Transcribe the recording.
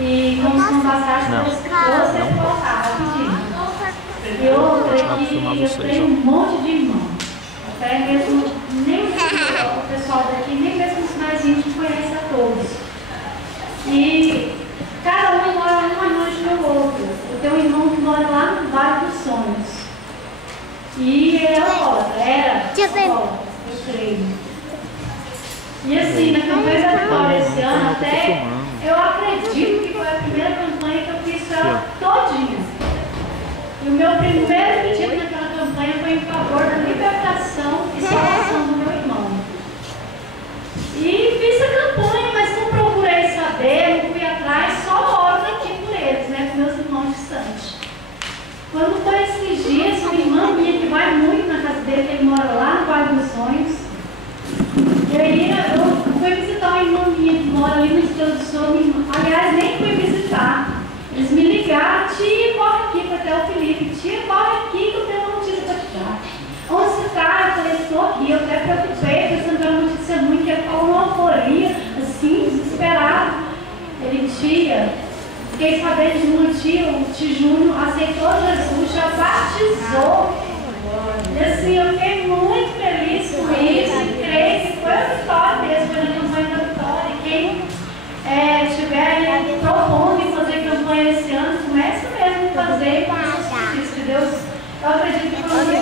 E como se não bastasse, você colocar rapidinho. E outra é que eu tenho um monte de irmãos. Até mesmo, nem o pessoal daqui, nem mesmo os mais íntimos conhecem a todos. E cada um mora numa noite do outro. Eu tenho um irmão que mora lá no Vale dos Sonhos. E ele é alcoólatra, era alcoólatra, eu creio. E assim, na campanha da Vitória esse ano, até eu acredito que foi a primeira campanha que eu fiz ela todinha. E o meu primeiro pedido naquela campanha foi em favor da libertação e salvação do meu irmão. E fiz a campanha, mas não procurei saber, não fui atrás, só oro aqui por eles, né, com meus irmãos distantes. Quando foi esses dias, uma irmã minha que vai muito na casa dele, que ele mora lá no Vale dos Sonhos, e aí eu fui visitar uma irmã minha que mora ali no Estado do Sul. Aliás, nem fui visitar. Eles me ligaram: tia, corre aqui para até o Felipe. Tia, corre aqui que eu tenho uma notícia para te dar. Onde você está? Eu falei: estou aqui. Eu até preocupei, pensando que era uma notícia ruim, que ele falou uma euforia, assim, desesperado. Ele: tia, fiquei sabendo de uma tia, o tio Júnior aceitou Jesus, já batizou. E assim, eu fiquei muito feliz com isso e creio que foi a vitória mesmo, foi na campanha da vitória. Quem estiver propondo em fazer campanha esse ano, comece mesmo a fazer com isso, que Deus, eu acredito que foi uma